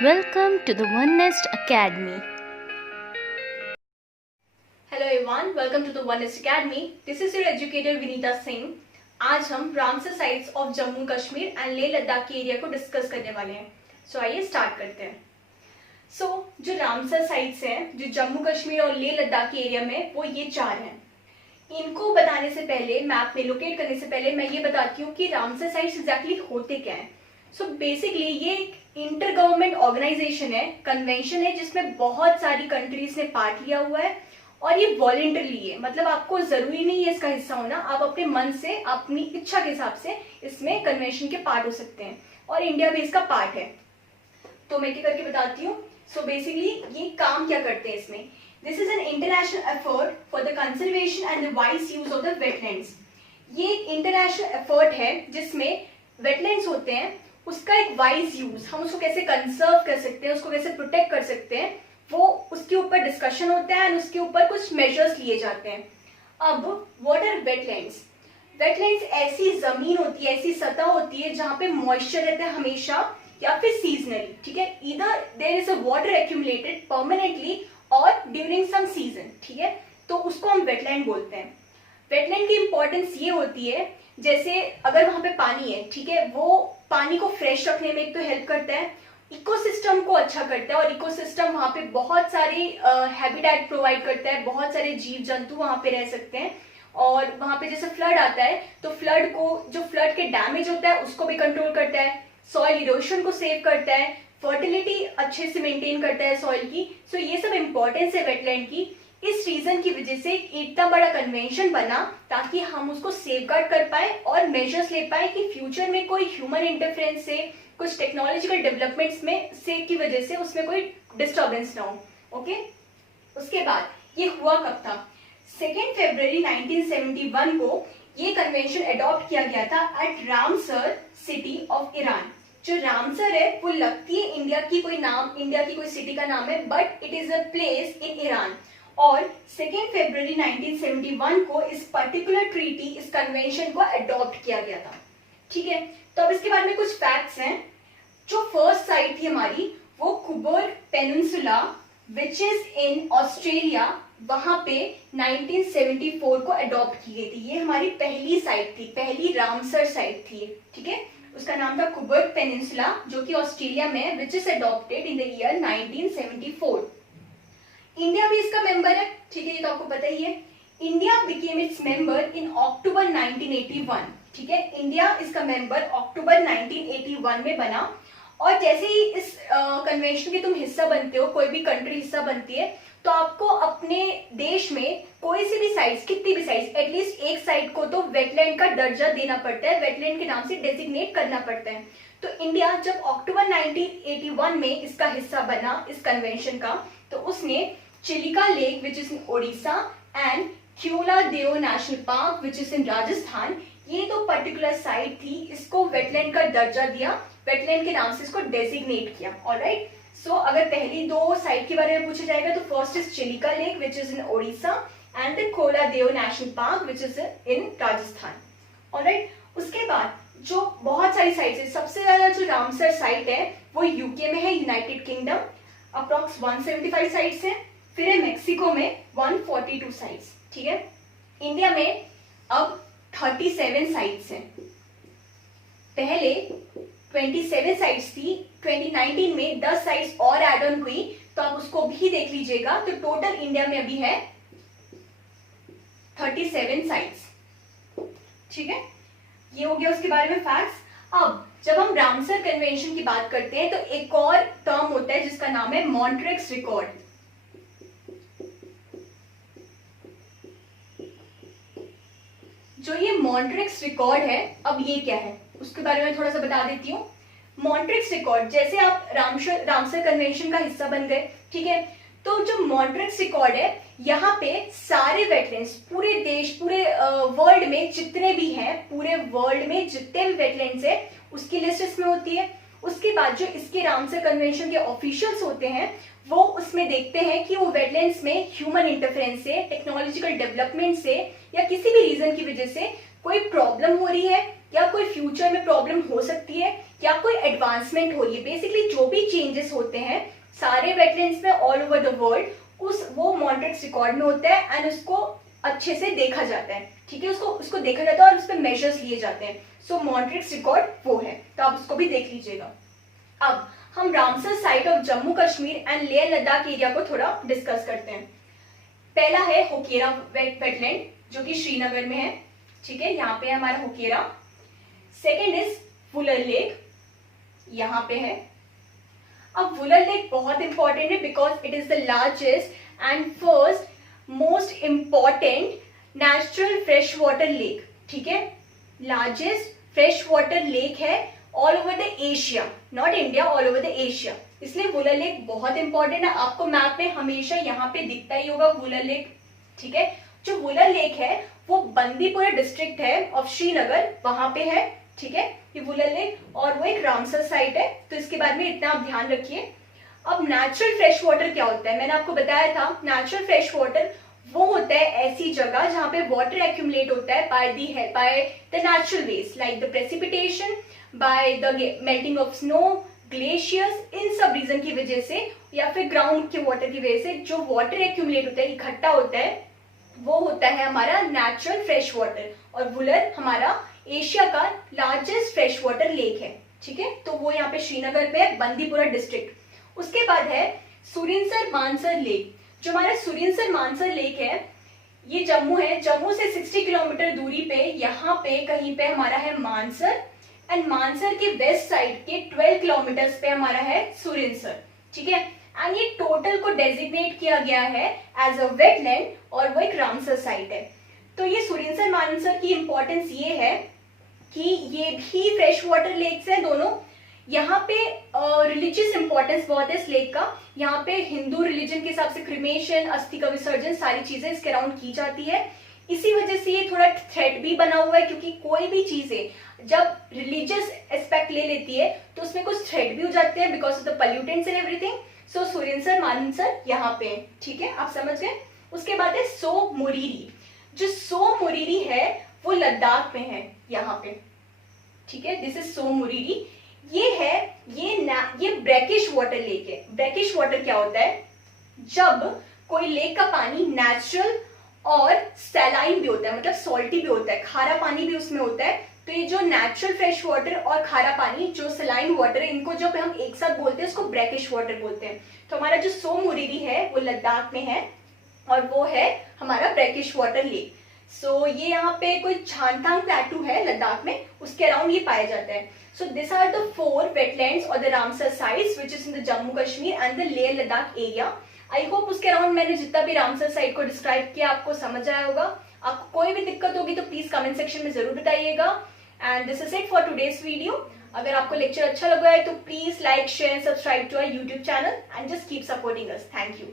Welcome to the One Nest Academy. Hello everyone, welcome to the One Nest Academy. This is your educator Vinita Singh. आज हम Ramsar sites of Jammu Kashmir and Leh Ladakh के area को discuss करने वाले हैं. सो आइए start करते हैं. जो रामसर साइट्स हैं जो जम्मू कश्मीर और लेह लद्दाख के एरिया में वो ये 4 हैं. इनको बताने से पहले, मैप में लोकेट करने से पहले मैं ये बताती हूँ कि रामसर साइट्स एग्जैक्टली होते क्या हैं. बेसिकली ये एक इंटर गवर्नमेंट ऑर्गेनाइजेशन है, कन्वेंशन है जिसमें बहुत सारी कंट्रीज ने पार्ट लिया हुआ है और ये वॉलेंटरली है. मतलब आपको जरूरी नहीं है इसका हिस्सा होना, आप अपने मन से अपनी इच्छा के हिसाब से इसमें कन्वेंशन के पार्ट हो सकते हैं और इंडिया भी इसका पार्ट है. तो मैं क्या करके बताती हूँ. बेसिकली ये काम क्या करते हैं इसमें. This is an international effort for the conservation and the wise use of the wetlands. ये एक इंटरनेशनल एफर्ट है जिसमें वेटलैंड्स होते हैं, उसका एक वाइज यूज, हम उसको कैसे कंजर्व कर सकते हैं, उसको कैसे प्रोटेक्ट कर सकते हैं, वो उसके ऊपर डिस्कशन होता है एंड उसके ऊपर कुछ मेजर्स लिए जाते हैं. अब व्हाट आर वेटलैंड्स. वेटलैंड्स ऐसी जमीन होती है, ऐसी सतह होती है जहां पे मॉइस्चर रहता है हमेशा या फिर सीजनली. ठीक है, either there is a water accumulated permanently और ड्यूरिंग सम सीजन. ठीक है, तो उसको हम वेटलैंड बोलते हैं. वेटलैंड की इंपॉर्टेंस ये होती है, जैसे अगर वहां पे पानी है, ठीक है, वो पानी को फ्रेश रखने में एक तो हेल्प करता है, इकोसिस्टम को अच्छा करता है और इकोसिस्टम वहां पे बहुत सारी हैबिटेट प्रोवाइड करता है, बहुत सारे जीव जंतु वहां पे रह सकते हैं. और वहां पे जैसे फ्लड आता है तो फ्लड को, जो फ्लड के डैमेज होता है उसको भी कंट्रोल करता है, सॉइल इरोशन को सेव करता है, फर्टिलिटी अच्छे से मेंटेन करता है सॉइल की. ये सब इंपॉर्टेंस है वेटलैंड की. इस रीजन की वजह से इतना बड़ा कन्वेंशन बना ताकि हम उसको सेफगार्ड कर पाए और मेजर्स ले पाए कि फ्यूचर में कोई ह्यूमन इंटरफेरेंस से, कुछ टेक्नोलॉजिकल डेवलपमेंट्स में से की वजह से उसमें कोई डिस्टर्बेंस ना हो. ओके, उसके बाद ये हुआ कब था. 2 फरवरी 1971 को ये कन्वेंशन अडॉप्ट किया गया था at Ramsar city of Iran. जो रामसर है वो लगती है इंडिया की कोई सिटी का नाम है, but it is a place in Iran. और 2 फरवरी 1971 को इस पर्टिकुलर ट्रीटी, इस कन्वेंशन को अडॉप्ट किया गया था. ठीक है, तो अब इसके बारे में कुछ फैक्ट्स हैं. जो फर्स्ट साइट थी हमारी वो Cobourg peninsula which is in Australia, वहां पे 1974 को अडॉप्ट की गई थी. ये हमारी पहली साइट थी, पहली रामसर साइट थी. ठीक है, उसका नाम था कुबर पेनिनसुला जो कि ऑस्ट्रेलिया में है, which is adopted in the year 1974. India भी इसका मेंबर है. ठीक है, ये तो आपको पता ही है. India became its member in October 1981. ठीक है, इंडिया इसका मेंबर अक्टूबर 1981 में बना. और जैसे ही इस कन्वेंशन के तुम हिस्सा बनते हो, कोई भी कंट्री हिस्सा बनती है, तो आपको अपने देश में कोई सी भी साइट्स, कितनी भी साइट्स, एटलीस्ट एक साइट को तो वेटलैंड का दर्जा देना पड़ता है, वेटलैंड के नाम से डेजिग्नेट करना पड़ता है. तो इंडिया जब अक्टूबर 1981 में इसका हिस्सा बना इस कन्वेंशन का, तो उसने Chilika lake which is in Odisha and Keoladeo national park which is in Rajasthan, ये तो पर्टिकुलर साइट थी, इसको वेटलैंड का दर्जा दिया, वेटलैंड के नाम से इसको डेजिग्नेट किया. ऑलराइट, अगर पहली 2 साइट के बारे में पूछा जाएगा तो first is Chilika lake which is in Odisha and the Keoladeo national park which is in Rajasthan. Alright, उसके बाद जो बहुत सारी साइट्स है, सबसे ज्यादा जो रामसर साइट है वो यूके में है, यूनाइटेड किंगडम, अप्रॉक्स 175 साइट्स है. फिर है मेक्सिको में 142 साइट्स. ठीक है, इंडिया में अब 37 साइट्स हैं. पहले 27 साइट्स थी, 2019 में 10 साइट्स और एड ऑन हुई, तो आप उसको भी देख लीजिएगा. तो टोटल इंडिया में अभी है 37 साइट्स. ठीक है, ये हो गया उसके बारे में फैक्ट्स. अब जब हम रामसर कन्वेंशन की बात करते हैं तो एक और टर्म होता है जिसका नाम है मॉन्ट्रेक्स रिकॉर्ड. जो ये मॉन्ट्रेक्स रिकॉर्ड है, अब ये क्या है उसके बारे में थोड़ा सा बता देती हूँ. मॉन्ट्रेक्स रिकॉर्ड, जैसे आप रामसर कन्वेंशन का हिस्सा बन गए, ठीक है, तो जो मॉन्ट्रेक्स रिकॉर्ड है, यहाँ पे सारे वेटलैंड्स, पूरे देश, पूरे वर्ल्ड में जितने भी हैं, पूरे वर्ल्ड में जितने भी वेटलैंड्स है उसकी लिस्ट इसमें होती है. उसके बाद जो इसके रामसर कन्वेंशन के ऑफिशियल्स होते हैं वो उसमें देखते हैं कि वो वेटलैंड्स में ह्यूमन इंटरफेरेंस से, टेक्नोलॉजिकल डेवलपमेंट से या किसी भी रीजन की वजह से कोई प्रॉब्लम हो रही है या कोई फ्यूचर में प्रॉब्लम हो सकती है या कोई एडवांसमेंट हो रही है। बेसिकली जो भी चेंजेस होते हैं सारे वेटलैंड्स में ऑल ओवर द वर्ल्ड वो मॉनिटर्ड रिकॉर्ड में होता है एंड उसको अच्छे से देखा जाता है। ठीक है, उसको देखा जाता है और उस पर मेजर्स लिए जाते हैं। सो मॉनिटर्ड रिकॉर्ड वो है, तो आप उसको भी देख लीजिएगा। अब हम Ramsar site of Jammu Kashmir and Leh Ladakh area को थोड़ा डिस्कस करते हैं। पहला है होकेरा वेटलैंड जो कि श्रीनगर में है। ठीक है, यहाँ पे है हमारा Hokera. Second is Wular lake, यहाँ पे है। अब वुलर लेक बहुत इंपॉर्टेंट है because it is the largest and first most important natural fresh water lake. ठीक है, लार्जेस्ट फ्रेश वाटर लेक है all over the Asia, not India, all over the Asia. इसलिए वुलर लेक बहुत इंपॉर्टेंट है। आपको map में हमेशा यहाँ पे दिखता ही होगा वुलर लेक। ठीक है, जो वुलर लेक है वो बंदीपुरा डिस्ट्रिक्ट है ऑफ श्रीनगर, वहां पे है। ठीक है, ये वुलर लेक और वो एक रामसर साइट है, तो इसके बारे में इतना आप ध्यान रखिए। अब नेचुरल फ्रेश वाटर क्या होता है, मैंने आपको बताया था नेचुरल फ्रेश वाटर वो होता है ऐसी जगह जहां पे वाटर एक्यूमुलेट होता है by the natural ways like the precipitation, by the melting of snow, glaciers, इन सब रीजन की वजह से या फिर ग्राउंड के वाटर की वजह से जो वाटर एक्यूमुलेट होता है, इकट्ठा होता है, वो होता है हमारा नेचुरल फ्रेश वाटर। और वुलर हमारा एशिया का लार्जेस्ट फ्रेश वाटर लेक है। ठीक है, तो वो यहाँ पे श्रीनगर में है, बंदीपुरा डिस्ट्रिक्ट। उसके बाद है सुरिनसर मानसर लेक। जो हमारा सुरिनसर मानसर लेक है ये जम्मू है, जम्मू से 60 किलोमीटर दूरी पे यहाँ पे कहीं पे हमारा है मानसर, एंड मानसर के वेस्ट साइड के 12 किलोमीटर्स पे हमारा है सुरिनसर। ठीक है, एंड ये टोटल को डेजिग्नेट किया गया है एज अ वेटलैंड और वो एक रामसर साइट है। तो ये सुरिनसर मानसर की इंपॉर्टेंस ये है कि ये भी फ्रेश वाटर लेक्स हैं दोनों। यहाँ पे रिलीजियस इंपॉर्टेंस बहुत है इस लेक का। यहाँ पे हिंदू रिलीजन के हिसाब से क्रिमेशन, अस्थि का विसर्जन, सारी चीजें इसके अराउंड की जाती है। इसी वजह से ये थोड़ा थ्रेट भी बना हुआ है क्योंकि कोई भी चीजें जब रिलीजियस एस्पेक्ट ले लेती है तो उसमें कुछ थ्रेट भी हो जाते हैं because of the pollutants and everything. So Surinsar Mansar यहाँ पे, ठीक है, आप समझ गए। उसके बाद है सो मोरीरी। जो सो मोरीरी है वो लद्दाख में है यहाँ पे। ठीक है, दिस इज सो मोरीरी। ये है ये ब्रैकिश वाटर लेक है। ब्रैकिश वाटर क्या होता है, जब कोई लेक का पानी नेचुरल और सैलाइन भी होता है, मतलब सॉल्टी भी होता है, खारा पानी भी उसमें होता है। तो ये जो नेचुरल फ्रेश वाटर और खारा पानी जो सलाइन वाटर है, इनको जब हम एक साथ बोलते हैं उसको ब्रैकिश वाटर बोलते हैं। तो हमारा जो सो मोरीरी है वो लद्दाख में है और वो है हमारा ब्रैकिश वाटर लेक। सो ये यहाँ पे कोई छानथांग प्लेटू है लद्दाख में, उसके अराउंड ये पाया जाता है। So this are the 4 wetlands or the Ramsar sites which is in the Jammu Kashmir and the Leh Ladakh area. I hope उसके अराउंड मैंने जितना भी रामसर साइट को डिस्क्राइब किया आपको समझ आया होगा। आपको कोई भी दिक्कत होगी तो प्लीज कमेंट सेक्शन में जरूर बताइएगा। And this is it for today's video. अगर आपको लेक्चर अच्छा लगा है तो please like, share, subscribe to our YouTube channel and just keep supporting us. Thank you.